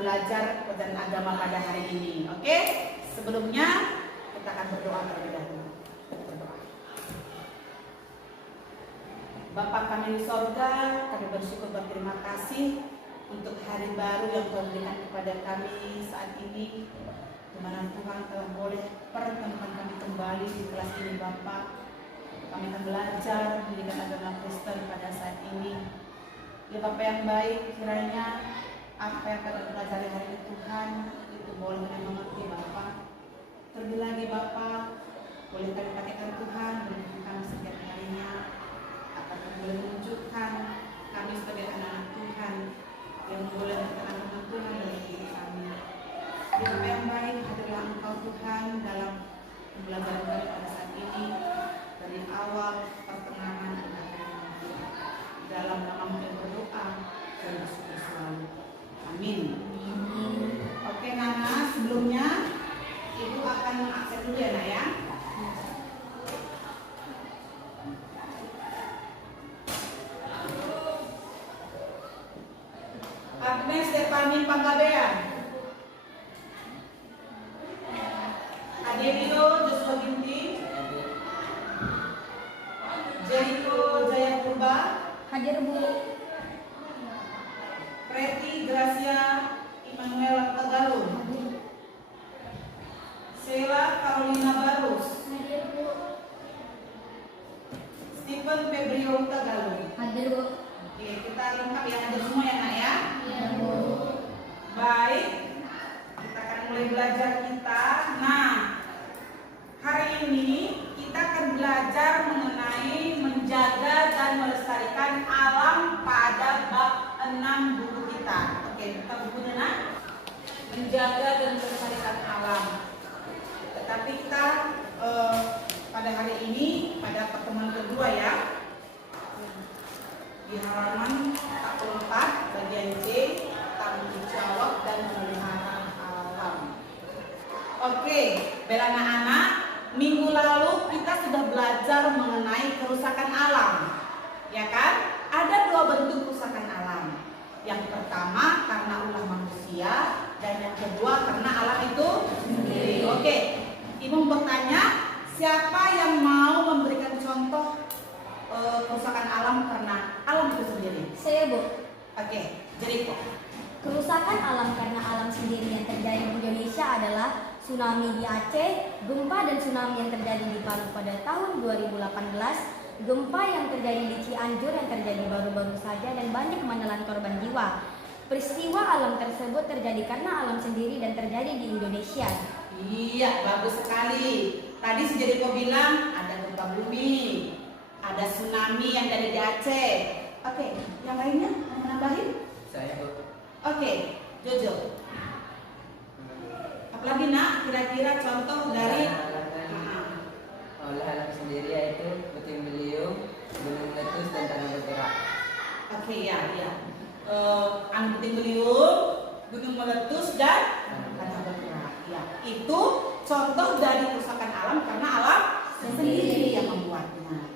belajar pelajaran agama pada hari ini. Oke? Sebelumnya kita akan berdoa terlebih dahulu. Berdoa. Bapa kami di sorga, kami bersyukur berterima kasih untuk hari baru yang Tuhan berikan kepada kami saat ini, di mana Tuhan telah boleh pertemukan kami kembali di kelas ini. Bapak, kami akan belajar pendidikan agama Kristen pada saat ini. Ya Bapak yang baik, kiranya apa yang akan kita pelajari hari ini Tuhan itu boleh kami mengerti Bapak. Terlebih lagi Bapak, boleh kami pakaikan Tuhan berikan kami setiap harinya, akan boleh menunjukkan kami sebagai anak-anak Tuhan yang boleh menunjukkan Tuhan dalam diri kami. Ya Bapak yang baik, hadirlah Engkau Tuhan dalam pembelajaran kami pada saat ini, dari awal, pertengahan, dan akhir. Dalam nama yang berdoa dan bersyukur selalu. Amin. Oke Nana, sebelumnya Ibu akan mengakses dulu ya Nak ya. Agnes Stefani Panggabean, Adelio Joshua Ginting, Jericho Jayapurba, hadir Bu. Preti Gracia Immanuel Tagalog, Sheila Carolina Barus, Hadir Bu. Stephen Febrio Tagalog. Hadir Bu. Oke, kita lengkap ya, hadir semua ya Nak ya. Iya Bu. Baik, kita akan mulai belajar kita. Nah, hari ini kita akan belajar mengenai menjaga dan melestarikan alam pada bab 6 buku kita. Oke, kita bukunya Nak. Menjaga dan melestarikan alam. Tetapi kita pada hari ini, pada pertemuan kedua ya, di halaman 44 bagian C, tanggung jawab dan memelihara alam. Oke, bela anak-anak, minggu lalu kita sudah belajar mengenai kerusakan alam, ya kan? Ada 2 bentuk kerusakan alam. Yang pertama karena ulah manusia, dan yang kedua karena alam itu sendiri. Oke, Ibu bertanya, siapa yang mau memberikan contoh kerusakan alam karena alam itu sendiri? Saya Bu. Oke, Jericho. Kerusakan alam karena alam sendiri yang terjadi di Indonesia adalah tsunami di Aceh, gempa dan tsunami yang terjadi di Palu pada tahun 2018, gempa yang terjadi di Cianjur yang terjadi baru-baru saja, dan banyak menelan korban jiwa. Peristiwa alam tersebut terjadi karena alam sendiri dan terjadi di Indonesia. Iya, bagus sekali. Tadi si Jericho bilang ada gempa bumi, ada tsunami yang dari di Aceh. Oke, yang lainnya mau nambahin? Saya Bu. Oke, Jojo. Apalagi Nak, kira-kira contoh dari Oleh alam sendiri yaitu puting beliung, gunung meletus dan tanah bergerak. Oke, ya. Angin puting beliung, gunung meletus dan tanah bergerak. Ya, itu contoh dari kerusakan alam karena alam sendiri yang membuatnya.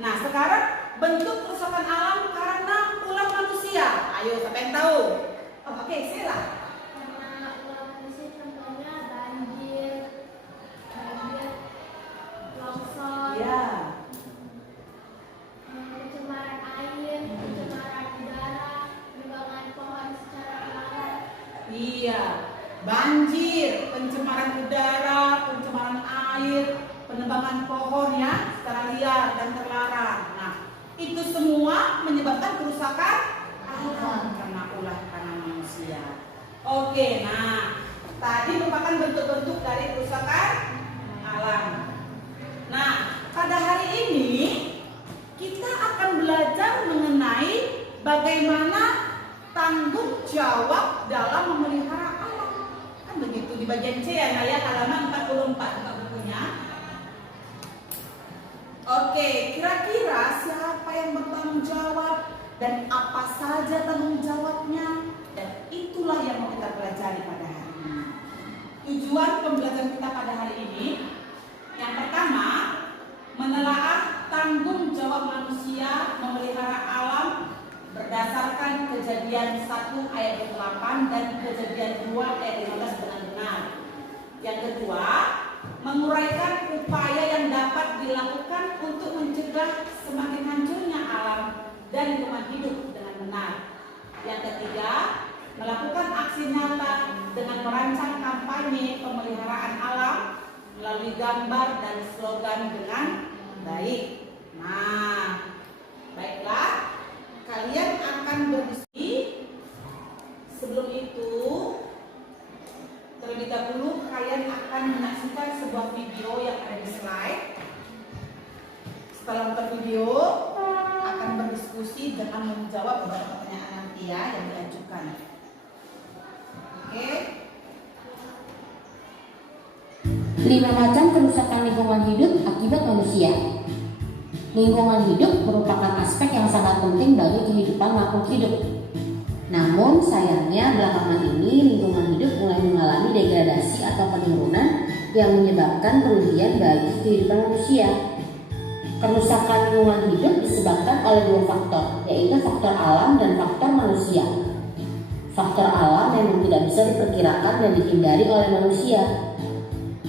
Nah, sekarang bentuk kerusakan alam karena ulah manusia. Ayo, siapa yang tahu? Oh, oke, Sheila. Karena ulah manusia contohnya banjir, longsor, Ya. pencemaran air, pencemaran udara, penebangan pohon secara larat. Iya, banjir, pencemaran udara, pencemaran air, penebangan pohon ya secara liar dan terlarang. Nah, itu semua menyebabkan kerusakan alam karena ulah tangan manusia. Oke, nah tadi merupakan bentuk-bentuk dari kerusakan alam. Nah, pada hari ini kita akan belajar mengenai bagaimana tanggung jawab dalam memelihara alam. Kan begitu di bagian C ya, Naya, halaman 44 buka bukunya. Oke, kira-kira siapa yang bertanggung jawab dan apa saja tanggung jawabnya? Dan itulah yang mau kita pelajari pada hari ini. Tujuan pembelajaran kita pada hari ini, yang pertama, menelaah tanggung jawab manusia memelihara alam berdasarkan kejadian Kejadian 1 ayat 8 dan Kejadian 2 ayat 15 dengan benar. Yang kedua, menguraikan upaya yang dapat dilakukan untuk mencegah semakin hancurnya alam dan lingkungan hidup dengan benar. Yang ketiga, melakukan aksi nyata dengan merancang kampanye pemeliharaan alam melalui gambar dan slogan dengan baik. Nah, baiklah, kalian akan berdiskusi. Sebelum itu, terlebih dahulu kalian akan menyaksikan sebuah video yang ada di slide. Setelah nonton video, akan berdiskusi dengan menjawab beberapa pertanyaan nanti ya yang diajukan. Oke? 5 macam kerusakan lingkungan hidup akibat manusia. Lingkungan hidup merupakan aspek yang sangat penting bagi kehidupan makhluk hidup. Namun sayangnya belakangan ini lingkungan hidup mulai mengalami degradasi atau penurunan yang menyebabkan kerugian bagi kehidupan manusia. Kerusakan lingkungan hidup disebabkan oleh 2 faktor, yaitu faktor alam dan faktor manusia. Faktor alam memang tidak bisa diperkirakan dan dihindari oleh manusia.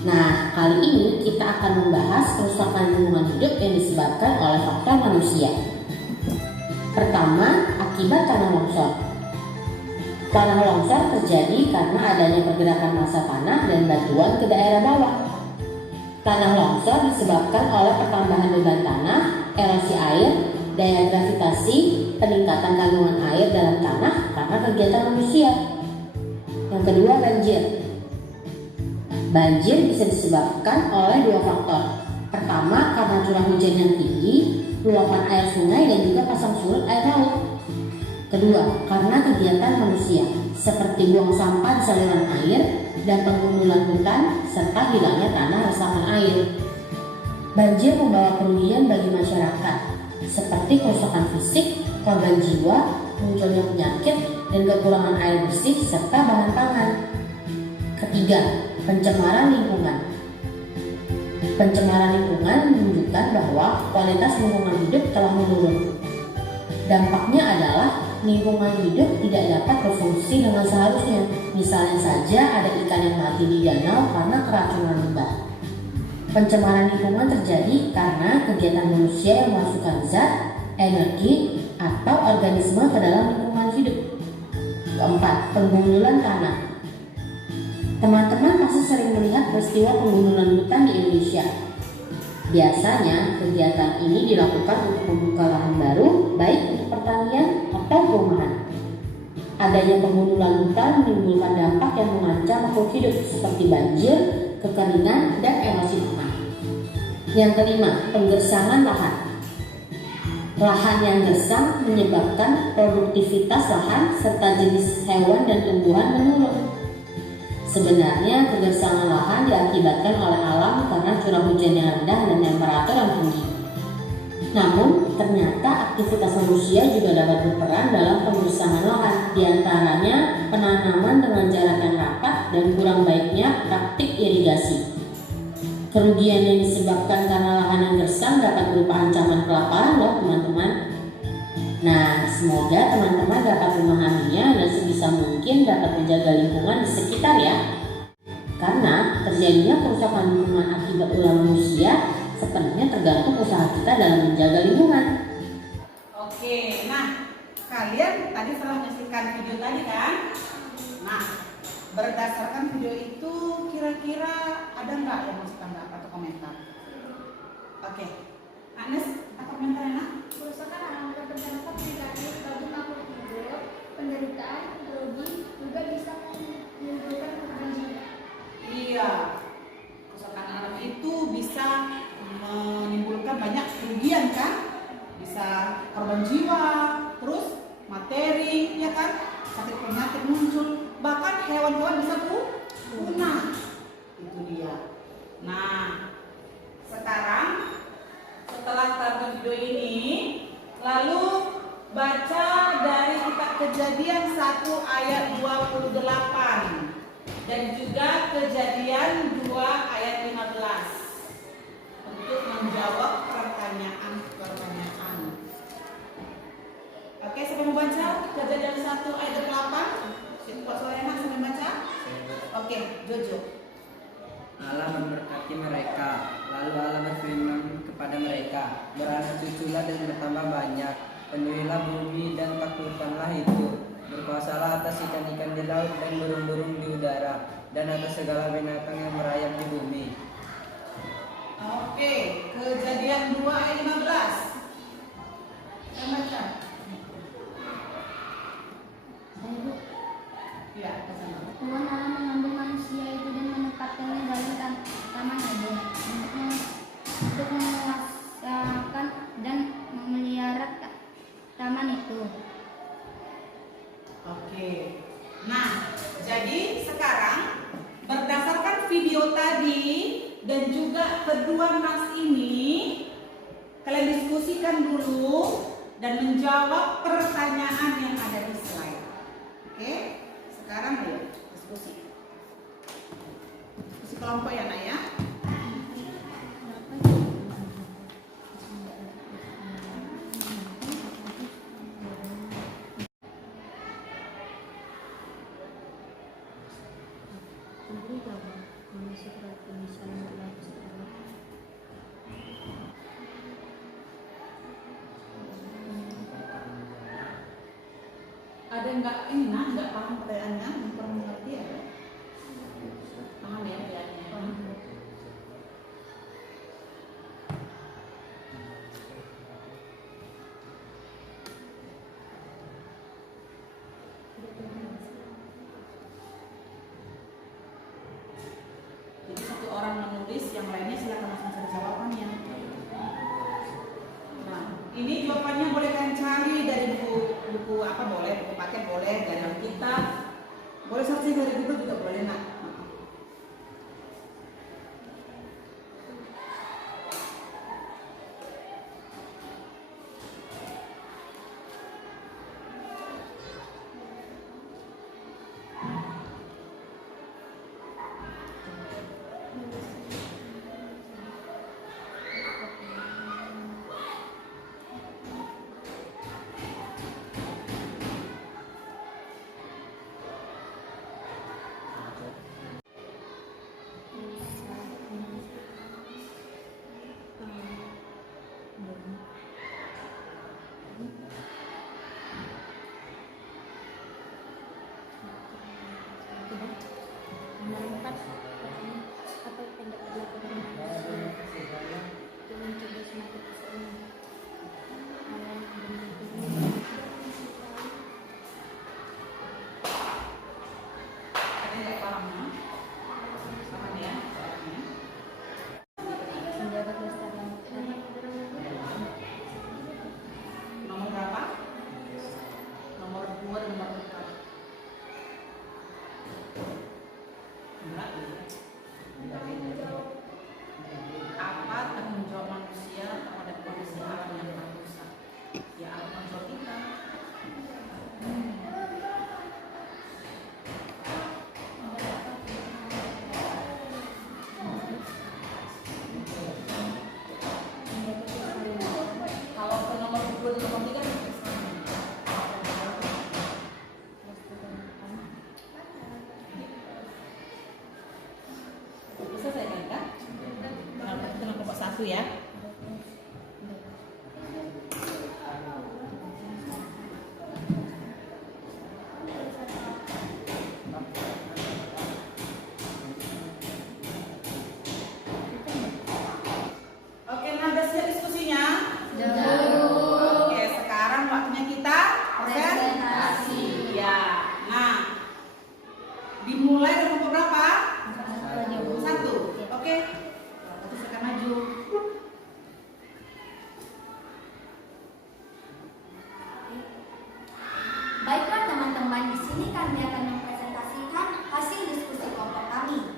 Nah, kali ini kita akan membahas kerusakan lingkungan hidup yang disebabkan oleh faktor manusia. Pertama, akibat tanah longsor. Tanah longsor terjadi karena adanya pergerakan massa tanah dan batuan ke daerah bawah. Tanah longsor disebabkan oleh pertambahan beban tanah, erosi air, daya gravitasi, peningkatan kandungan air dalam tanah karena kegiatan manusia. Yang kedua, banjir. Banjir bisa disebabkan oleh 2 faktor. Pertama, karena curah hujan yang tinggi, luapan air sungai dan juga pasang surut air laut. Kedua, karena kegiatan manusia seperti buang sampah di saluran air dan penggundulan hutan serta hilangnya tanah resapan air. Banjir membawa kerugian bagi masyarakat seperti kerusakan fisik, korban jiwa, munculnya penyakit dan kekurangan air bersih serta bahan pangan. Ketiga, pencemaran lingkungan. Pencemaran lingkungan menunjukkan bahwa kualitas lingkungan hidup telah menurun. Dampaknya adalah lingkungan hidup tidak dapat berfungsi dengan seharusnya. Misalnya saja ada ikan yang mati di danau karena keracunan limbah. Pencemaran lingkungan terjadi karena kegiatan manusia yang memasukkan zat, energi, atau organisme ke dalam lingkungan hidup. Keempat, penggundulan tanah. Teman-teman pasti sering melihat peristiwa penggundulan hutan di Indonesia. Biasanya kegiatan ini dilakukan untuk membuka lahan baru, baik untuk pertanian atau perumahan. Adanya penggundulan hutan menimbulkan dampak yang mengancam makhluk hidup seperti banjir, kekeringan, dan erosi tanah. Yang kelima, penggersangan lahan. Lahan yang gersang menyebabkan produktivitas lahan serta jenis hewan dan tumbuhan menurun. Sebenarnya kegersangan lahan diakibatkan oleh alam karena curah hujan yang rendah dan temperatur yang tinggi. Namun, ternyata aktivitas manusia juga dapat berperan dalam penggersangan lahan, diantaranya penanaman dengan jarak yang rapat dan kurang baiknya praktik irigasi. Kerugian yang disebabkan karena lahan yang gersang dapat berupa ancaman kelaparan loh teman-teman. Nah, semoga teman-teman dapat memahaminya dan sebisa mungkin dapat menjaga lingkungan di sekitar ya. Karena terjadinya kerusakan lingkungan akibat ulah manusia sepenuhnya tergantung usaha kita dalam menjaga lingkungan. Oke, nah kalian tadi setelah menyaksikan video tadi kan? Nah, berdasarkan video itu kira-kira ada nggak yang mau tanggapan atau komentar? Oke, Agnes, apa komentar Nak? Kerusakan alam dan bencana peningkatan bagi makhluk hidup, penderitaan, grogi juga bisa menimbulkan korban jiwa. Iya, kerusakan alam itu bisa menimbulkan banyak kerugian kan? Bisa korban jiwa, terus materi, ya kan? Sakit penyakit muncul, bahkan hewan-hewan bisa punah. Itu dia. Nah, sekarang setelah tonton video ini, lalu baca dari kitab Kejadian 1 ayat 28 dan juga Kejadian 2 ayat 15 untuk menjawab pertanyaan. Oke, siapa mau baca Kejadian 1 Jojo. Allah memberkati mereka, lalu Allah berfirman kepada mereka, beranak cuculah dan bertambah banyak, penuhilah bumi dan taklukkanlah itu, berkuasalah atas ikan-ikan di laut dan burung-burung di udara, dan atas segala binatang yang merayap di bumi. Oke, Kejadian 2 ayat 15. Saya baca. Saya Bu. Ya, kesana. Tuhan Allah mengambil manusia itu dan menempatkannya dalam taman Eden untuk menguasakan dan memelihara taman itu. Oke. Nah, jadi sekarang berdasarkan video tadi dan juga kedua nas ini, kalian diskusikan dulu dan menjawab pertanyaan yang ada di slide. Oke? Sekarang ayo diskusi. Diskusi kelompok ya, Nak ya. Ada enggak ini Nak, enggak paham pertanyaannya, kurang mengerti ya? Paham ya pertanyaannya? Jadi satu orang menulis, yang lainnya silakan langsung cari jawabannya. Nah, ini jawabannya boleh kalian cari dari buku apa boleh, buku paket boleh, dari Alkitab, boleh searching dari Google juga boleh Nak. Ada yang nggak paham Nak? Paham ya? Menjaga kelestarian. Nomor berapa? Nomor 2 dan nomor 4. Apa tanggung jawab manusia terhadap kondisi alam yang telah rusak? Ya, apa tanggung jawab kita? Kalau ke nomor 2 dan nomor 3 bisa saya katakan? Dengan kelompok 1 ya. Oke, nah udah siap diskusinya? Oke, sekarang waktunya kita presentasi. Ya, nah dimulai dari kelompok berapa? 1. Oke, berarti silakan maju. Baiklah teman-teman, di sini kami akan mempresentasikan hasil diskusi kelompok kami.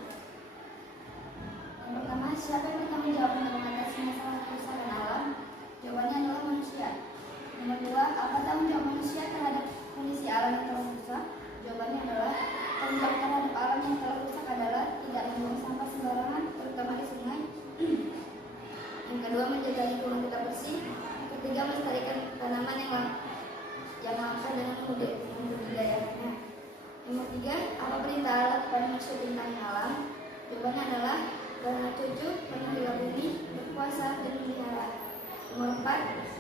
Yang pertama, siapa yang bertanggung jawab untuk mengatasi masalah kerusakan alam? Jawabannya adalah manusia. Nomor 2, apa tanggung jawab manusia terhadap kondisi alam yang telah rusak? Jawabannya adalah tanggung jawab terhadap alam yang telah rusak adalah tidak membuang sampah sembarangan, terutama di sungai. Yang kedua, menjaga lingkungan tetap bersih. Yang ketiga, melestarikan tanaman yang langka dengan membudidayakannya. Nomor 3, apa perintah Allah kepada manusia tentang alam?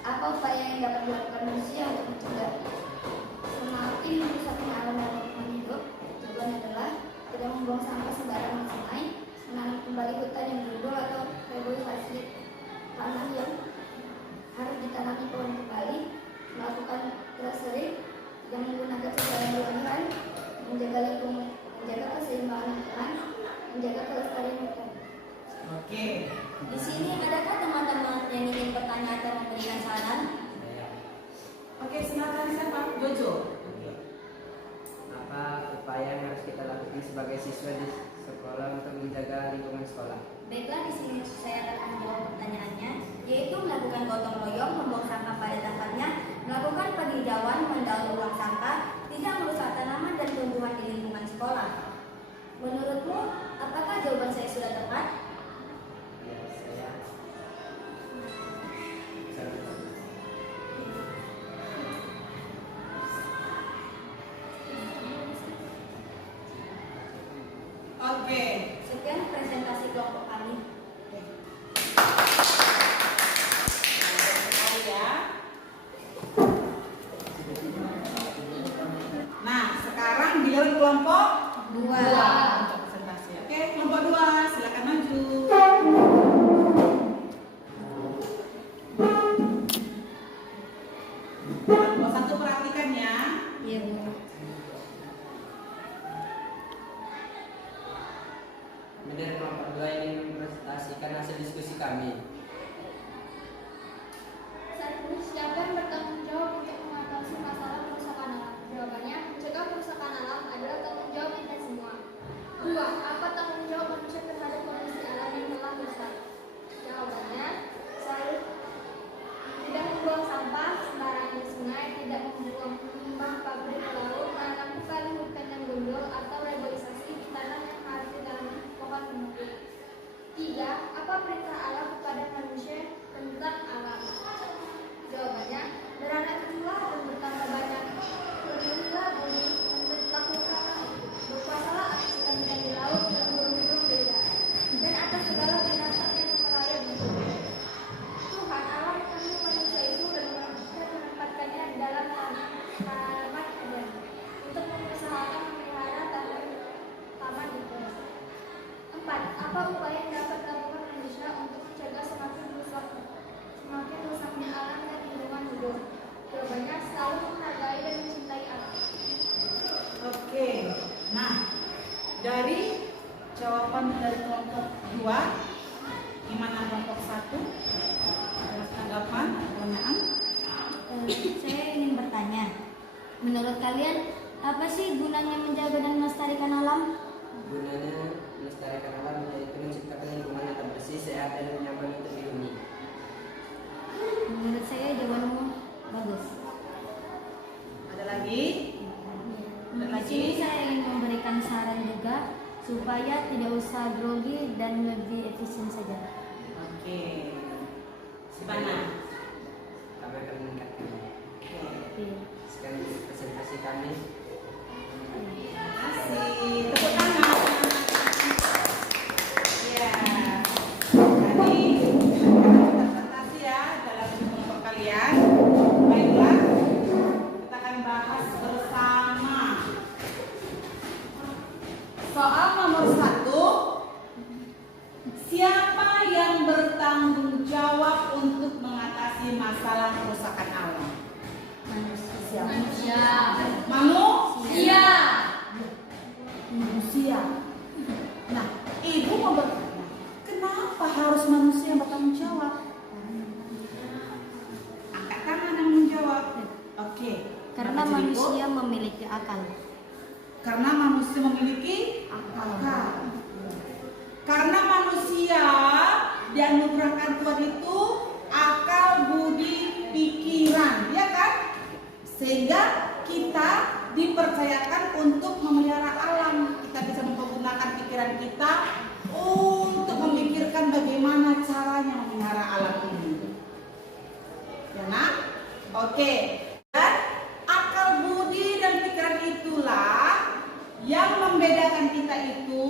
apa upaya yang dapat dilakukan manusia untuk mencegah semakin merusaknya alam dan lingkungan hidup? Jawabannya adalah tidak membuang sampah sembarangan di sungai, menanam kembali hutan yang gundul atau reboisasi tanah yang harus ditanami pohon kembali, melakukan terasering yang menggunakan segala bahan, menjaga lingkungan, menjaga keseimbangan lingkungan, menjaga kelestarian hutan. Oke. Di sini adakah teman-teman yang ingin bertanya atau memberikan saran? Oke, silakan siapa? Jojo. Apa upaya yang harus kita lakukan sebagai siswa di sekolah untuk menjaga lingkungan sekolah? Baiklah, di sini saya akan menjawab pertanyaannya, yaitu melakukan gotong royong, membuang sampah pada tempatnya, melakukan penghijauan, mendaur ulang sampah, tidak merusak tanaman dan tumbuhan di lingkungan sekolah. Menurutmu, apakah jawaban saya sudah tepat? Ya, saya Oke. Sekian presentasi kelompok kami. Sekali ya. Nah, sekarang giliran kelompok Dua. untuk presentasi. Oke, kelompok 2, silakan maju. Kelompok 1 perhatikan ya. Iya, Bu. kemudian kelompok 2 ingin mempresentasikan hasil diskusi kami. Satu, siapa yang bertanggung jawab untuk mengatasi masalah kerusakan alam? Jawabannya, mencegah kerusakan alam adalah tanggung jawab kita semua. Dua, apa tanggung jawab manusia terhadap kondisi alam yang telah rusak? Jawabannya, selalu tidak membuang sampah sembarangan di sungai, tidak membuang limbah pabrik ke laut, menanam kembali hutan yang gundul atau reboisasi tanah yang harus ditanami pohon kembali. Tiga, apa perintah Allah kepada manusia tentang alam? Jawabannya, beranak cuculah dan bertambah banyak. Penuhilah bumi, lakukanlah itu. Berpuasalah atas ikan-ikan di laut dan burung-burung di darat, dan atas segala binatang yang melayang di bumi. Tuhan Allah mengambil manusia itu dan menempatkannya dalam taman Eden untuk mengusahakan memelihara taman itu. Empat, apa upaya yang dapat dilakukan manusia untuk mencegah semakin rusaknya alam dan lingkungan hidup? Jawabannya, selalu menghargai dan mencintai alam. Oke. Nah, dari jawaban dari kelompok 2, gimana kelompok 1? Ada tanggapan, pertanyaan? Saya ingin bertanya, menurut kalian apa sih gunanya menjaga dan melestarikan alam? Gunanya melestarikan alam yaitu menciptakan lingkungan yang bersih, sehat, dan nyaman untuk dihuni. Menurut saya jawabanmu bagus. Ada lagi? Ada Di lagi? sini saya ingin memberikan saran juga supaya tidak usah grogi dan lebih efisien saja. Oke. Gimana? Kami akan meningkatkan. Oke. Sekian presentasi kami. Terima kasih. Tepuk tangan. Ya. Jadi presentasi ya dalam kelompok kalian. Baiklah, kita akan bahas bersama soal nomor 1. Siapa yang bertanggung jawab untuk mengatasi masalah kerusakan alam? Manusia. Manusia. Nah, ibu mau bertanya, kenapa harus manusia yang bertanggung jawab? Angkat tangan yang menjawab. Oke. Karena Kenapa jadi manusia ibu? memiliki akal. Karena manusia memiliki akal. Karena manusia dianugerahkan Tuhan itu akal, budi, pikiran, ya kan? Sehingga kita dipercayakan untuk memelihara alam. Kita bisa mempergunakan pikiran kita untuk memikirkan bagaimana caranya memelihara alam ini. Ya nak? Oke. Dan akal, budi, dan pikiran itulah yang membedakan kita itu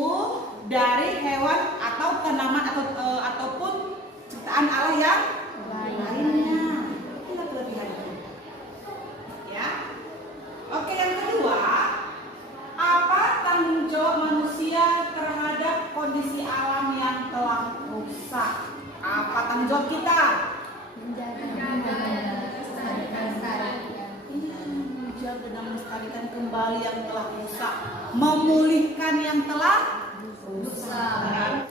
dari hewan atau tanaman ataupun ciptaan Allah yang lainnya. rusak, memulihkan yang telah rusak.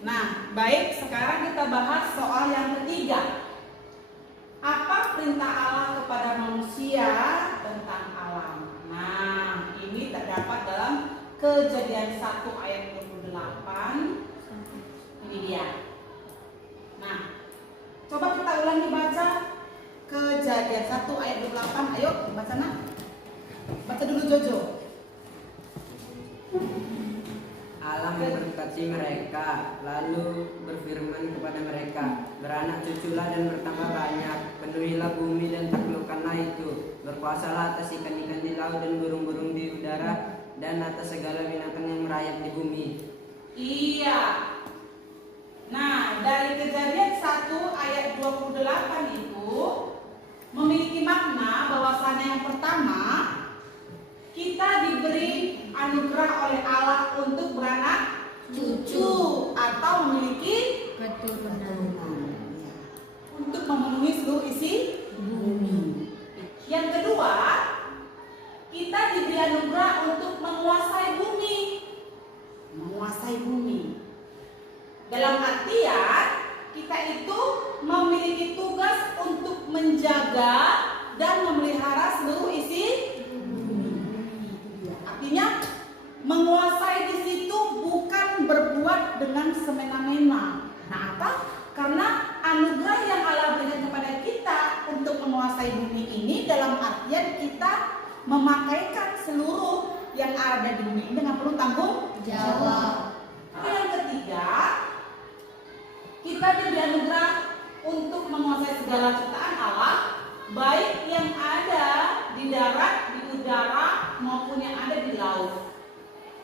Nah, baik, sekarang kita bahas soal yang ketiga. Apa perintah Allah kepada manusia tentang alam? Nah, ini terdapat dalam Kejadian 1 ayat 28. Ini dia. Nah, coba kita ulangi baca Kejadian 1 ayat 28. Ayo, baca nak. Baca dulu Jojo. Allah memberkati mereka, lalu berfirman kepada mereka, beranak cuculah dan bertambah banyak, penuhilah bumi dan taklukkanlah itu, berkuasalah atas ikan-ikan di laut dan burung-burung di udara, dan atas segala binatang yang merayap di bumi. Iya. Nah, dari Kejadian 1 ayat 28 itu memiliki makna bahwasannya yang pertama, kita diberi anugerah oleh Allah untuk beranak cucu atau memiliki keturunan, untuk memenuhi seluruh isi bumi. Yang kedua, kita diberi anugerah untuk menguasai bumi. Menguasai bumi. Dalam artian kita itu memiliki tugas untuk menjaga dan memelihara seluruh isi bumi. Artinya menguasai di situ bukan berbuat dengan semena-mena. Nah, apa? Karena anugerah yang Allah berikan kepada kita untuk menguasai bumi ini dalam artian kita memakaikan seluruh yang ada di bumi ini dengan penuh tanggung jawab. Yang ketiga, kita diberi anugerah untuk menguasai segala ciptaan Allah, baik yang ada di darat, di udara, maupun yang ada di laut.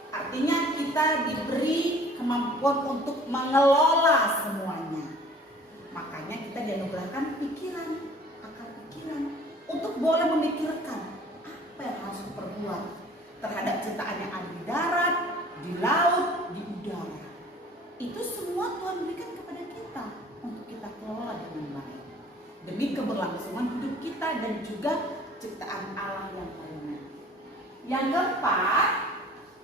Artinya kita diberi kemampuan untuk mengelola semuanya. Makanya kita dianugerahkan pikiran, akal pikiran, untuk boleh memikirkan apa yang harus diperbuat terhadap ciptaan yang ada di darat, di laut, di udara. Itu semua Tuhan berikan kepada kita untuk kita kelola dengan baik demi keberlangsungan hidup kita dan juga ciptaan Allah yang lainnya. Yang keempat,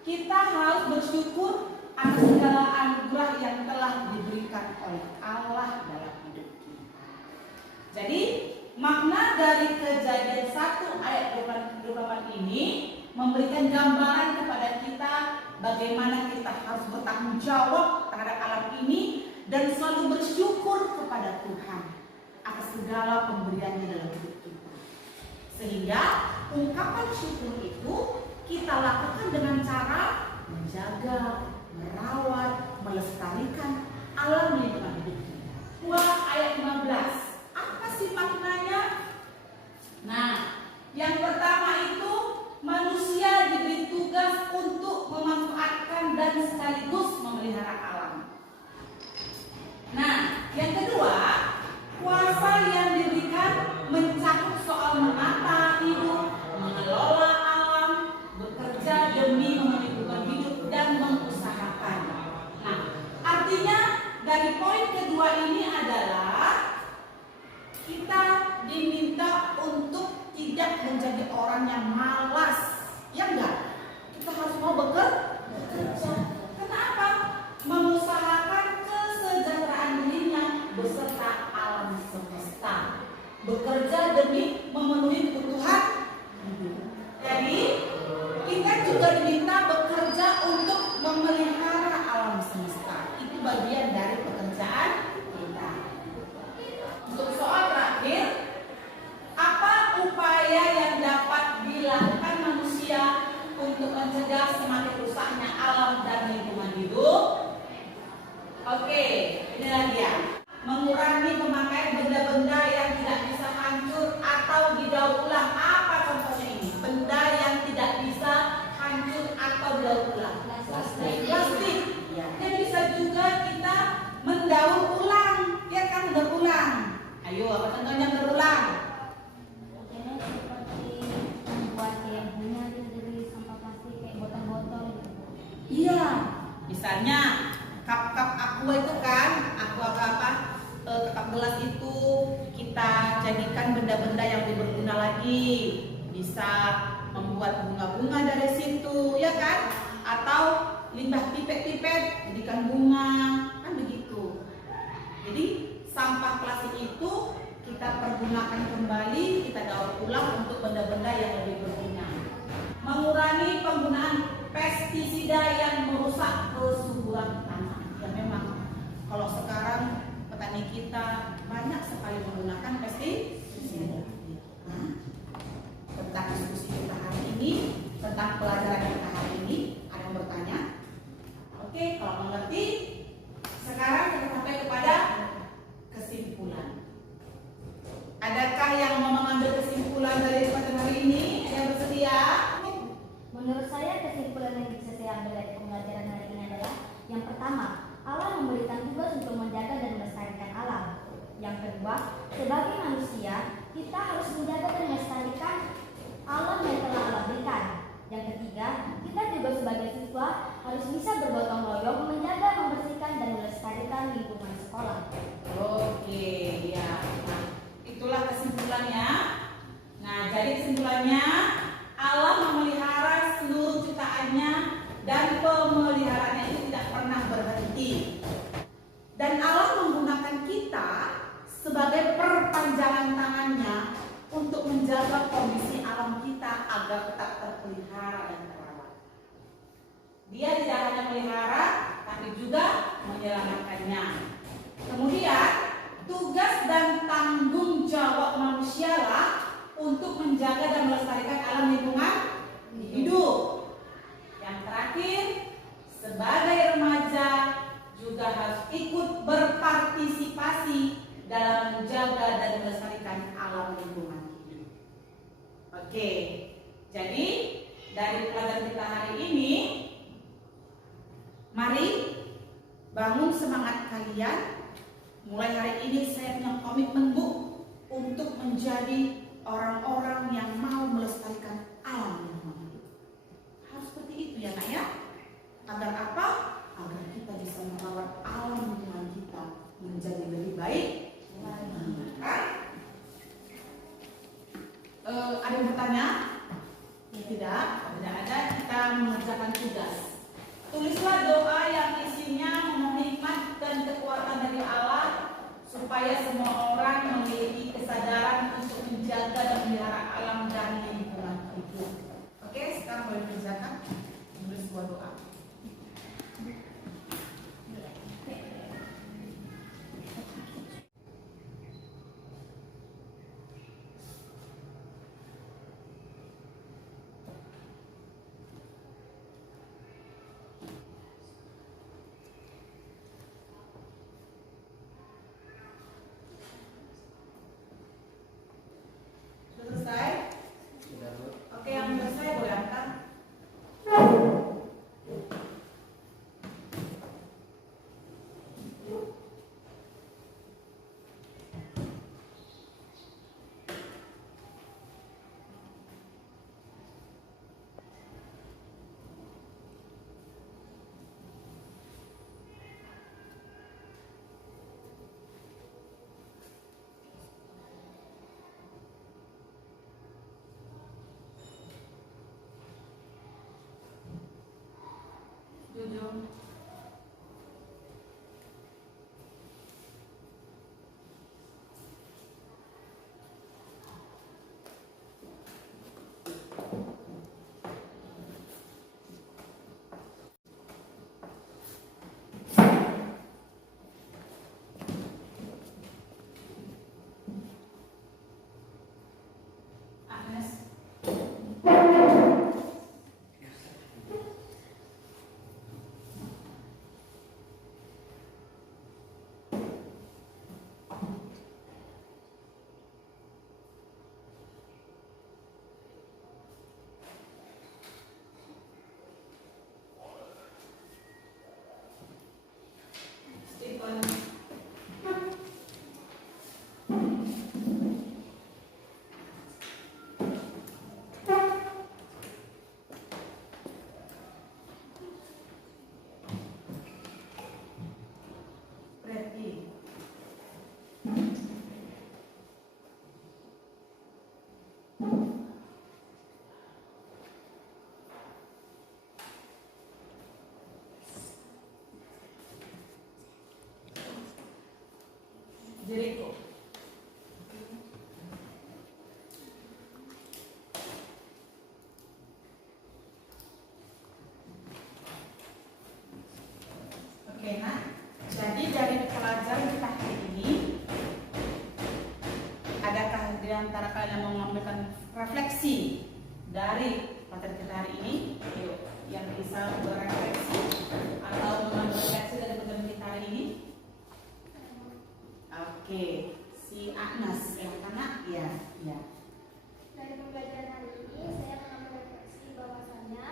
kita harus bersyukur atas segala anugerah yang telah diberikan oleh Allah dalam hidup kita. Jadi makna dari Kejadian 1 ayat 28 ini memberikan gambaran kepada kita bagaimana kita harus bertanggung jawab terhadap alam ini dan selalu bersyukur kepada Tuhan atas segala pemberiannya dalam hidup kita. Sehingga ungkapan syukur itu kita lakukan dengan cara menjaga, merawat, melestarikan alam lingkungan hidup kita. Wah, ayat 15. Apa sih maknanya? Nah, yang pertama itu manusia diberi tugas untuk memanfaatkan dan sekaligus memelihara alam. Nah, yang kedua, kuasa yang diberikan mencakup soal menata hidup, mengelola alam, bekerja demi memelihara hidup dan mengusahakan. Nah, artinya dari poin kedua ini adalah kita diminta untuk tidak menjadi orang yang malas, ya enggak? Kita harus mau bekerja. Kenapa? Mengusahakan kesejahteraan dirinya beserta alam semesta. Bekerja demi memenuhi kebutuhan hidup. Jadi kita juga diminta bekerja untuk memelihara alam semesta. Itu bagian dari pekerjaan kita. Untuk soal terakhir, apa upaya yang dapat dilakukan manusia untuk mencegah semakin rusaknya alam dan lingkungan hidup? Oke, inilah dia. Mengurangi pemakaian benda-benda yang tidak bisa hancur atau didaur ulang. Apa contohnya ini? Benda yang tidak bisa hancur atau didaur ulang. Plastik. Dan bisa juga kita mendaur ulang. Ya kan, mendaur ulang. Ayo, apa contohnya mendaur ulang? Iya, misalnya cup aqua itu kan, aqua apa? Cup gelas itu kita jadikan benda-benda yang berguna lagi, bisa membuat membuat bunga-bunga dari situ, ya kan? Atau limbah pipet-pipet jadikan bunga, kan begitu. Jadi sampah plastik itu kita pergunakan kembali, kita daur ulang untuk benda-benda yang lebih berguna. Mengurangi penggunaan pestisida yang merusak kesuburan tanah. Ya memang kalau sekarang petani kita banyak sekali menggunakan pestisida. Nah, tentang diskusi kita hari ini, tentang pelajaran kita hari ini, ada yang bertanya? Oke, kalau mengerti, sekarang kita sampai kepada kesimpulan. Adakah yang mau mengambil kesimpulan dari kesempatan hari ini? Ada yang bersedia? Menurut saya kesimpulan yang bisa saya ambil dari pembelajaran hari ini adalah yang pertama, Allah memberikan tugas untuk menjaga dan melestarikan alam. Yang kedua, sebagai manusia, kita harus menjaga dan melestarikan alam yang telah Allah berikan. Yang ketiga, kita juga sebagai siswa harus bisa bergotong royong menjaga, membersihkan dan melestarikan lingkungan sekolah. Oke, ya. Nah, itulah kesimpulannya. Nah, jadi kesimpulannya, Allah memelihara seluruh ciptaannya dan pemeliharaannya itu tidak pernah berhenti. Dan Allah menggunakan kita sebagai perpanjangan tangannya untuk menjaga kondisi alam kita agar tetap terpelihara dan terawat. Dia tidak hanya melihara, tapi juga menyelamatkannya. Kemudian, tugas dan tanggung jawab manusialah untuk menjaga dan melestarikan alam lingkungan hidup. Yang terakhir, sebagai remaja juga harus ikut berpartisipasi dalam menjaga dan melestarikan alam lingkungan hidup. Oke, jadi dari pelajaran kita hari ini, mari bangun semangat kalian. Mulai hari ini saya punya komitmen untuk menjadi orang-orang yang mau melestarikan alam lingkungan hidup. Harus seperti itu ya nak ya. Agar apa? Agar kita bisa merawat alam lingkungan kita menjadi lebih baik. Ada yang bertanya? Tidak ada. Kita mengerjakan tugas. Tulislah doa yang isinya memohon hikmat dan kekuatan dari Allah supaya semua orang memiliki kesadaran untuk menjaga dan memelihara alam dan lingkungan hidup. Oke, sekarang boleh kerjakan. Tulis sebuah doa. Selesai? Oke, yang selesai boleh angkat. Jujur. Agnes. diriku. Oke, nah, jadi dari pelajaran kita hari ini, adakah di antara kalian yang mau mengambilkan refleksi dari materi kita hari ini? Yuk, yang bisa berefleksi atau mengambil refleksi dari pelajaran kita hari ini. Oke, si Agnes yang mana? Ya, ya. Dari pembelajaran hari ini, saya mengambil refleksi bahwasannya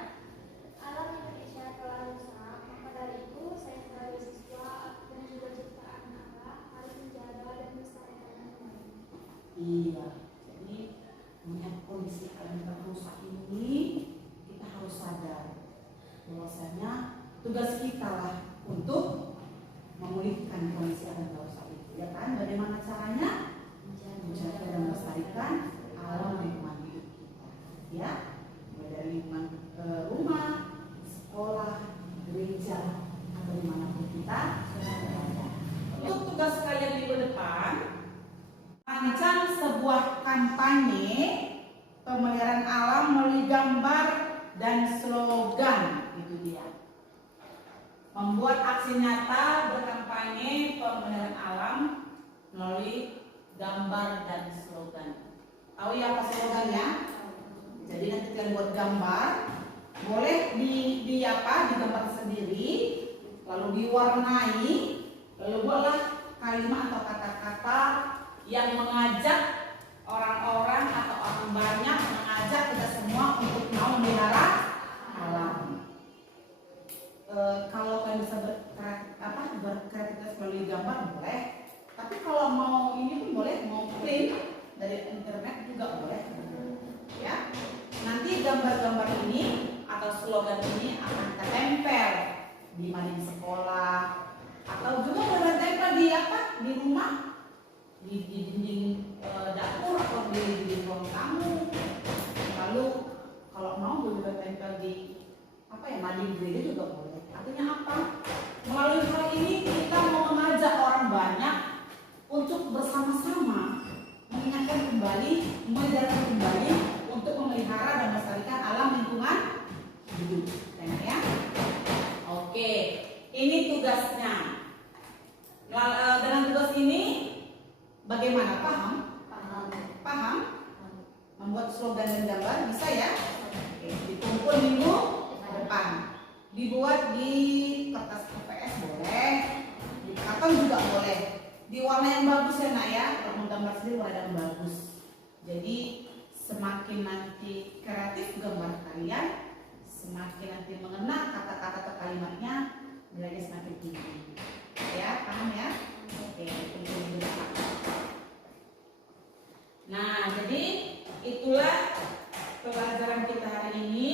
alam Indonesia telah rusak. Maka dari itu, saya sebagai siswa dan juga ciptaan Allah harus menjaga dan melestarikannya kembali. Iya, jadi melihat kondisi alam yang rusak ini, kita harus sadar bahwasanya tugas kita lah untuk memulihkan kondisi alam yang rusak itu, ya kan? Bagaimana caranya? Menjaga dan melestarikan alam lingkungan hidup kita, ya, mulai dari lingkungan rumah, sekolah, gereja, atau dimanapun kita berada. Untuk tugas kalian minggu depan, rancang sebuah kampanye pemeliharaan alam melalui gambar dan slogan, itu dia. Membuat aksi nyata berkampanye pemeliharaan alam melalui gambar dan slogan. Tahu ya apa slogannya? Jadi nanti kalian buat gambar, boleh digambar sendiri, lalu diwarnai, lalu buatlah kalimat atau kata-kata yang mengajak orang-orang atau orang banyak, mengajak kita semua untuk mau memelihara alam. Kalau kalian bisa berkreativitas melalui gambar boleh, tapi kalau mau ini pun boleh, mau print dari internet juga boleh, ya. Nanti gambar-gambar ini atau slogan ini akan kita tempel di mading sekolah, atau juga boleh tempel di rumah, di dinding dapur atau di dinding ruang tamu. Lalu kalau mau juga tempel di mading gereja juga boleh. Artinya apa? Melalui hal ini kita mau mengajak orang banyak untuk bersama-sama mengingatkan kembali, menjalankan kembali untuk memelihara dan melestarikan alam lingkungan hidup. Ya? Oke, ini tugasnya. Dengan tugas ini bagaimana? Paham? Paham? Membuat slogan dan gambar bisa ya? Oke, dikumpul minggu depan. Dibuat di kertas KPS boleh, di karton juga boleh. Di warna yang bagus ya nak ya, kalau mau gambar sendiri warna yang bagus. Jadi semakin nanti kreatif gambar kalian, semakin nanti mengena kata-kata atau kalimatnya, nilainya semakin tinggi. Ya, paham ya? Oke, tunggu dulu. Nah, jadi itulah pelajaran kita hari ini.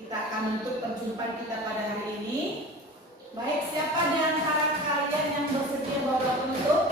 Kita akan menutup perjumpaan kita pada hari ini. Baik, siapa di antara kalian yang bersedia bawa penutup?